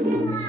भाजी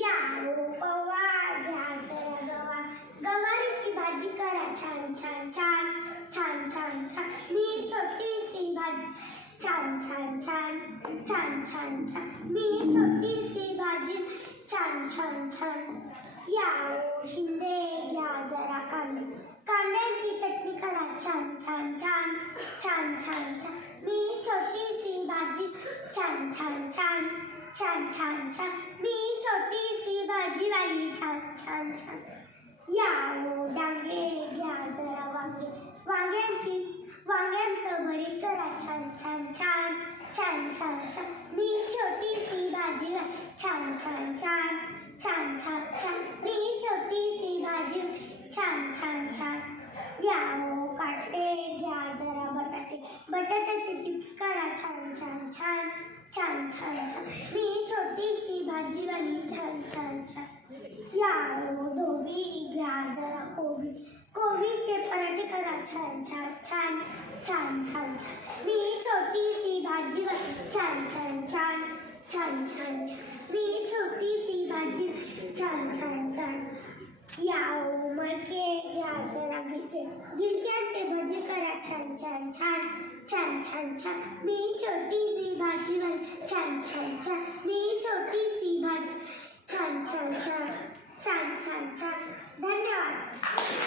या पवा छान छान छान छान छान छान छान छान छान छान छान छान छान छान छान करा छान छान छान छान छान छान मी छोटीशी भाजी छान छान छान छान छान छान मी छोटीशी भाजीवाली छान छान छान या ओ डांगे घ्या जरा वांगे वांग्यांची वांग्यांचं भरीत करा छान छान छान छान छान छान मी छोटीशी भाजी छान छान छान छान छान जरा कोबी कोबीचे पराठे करा छान छान छान छान छान छान मी छोटीशी भाजीवाली छान छान छान छान छान छान मी छोटीशी भाजी छान छान छान या ओ मडके घ्या जरा गिलके गिलक्यांचे भजी करा छान छान छान छान छान छान मी छोटीशी भाजीवाली छान छान छान मी छोटीशी भाजी छान छान छान छान छान छान धन्यवाद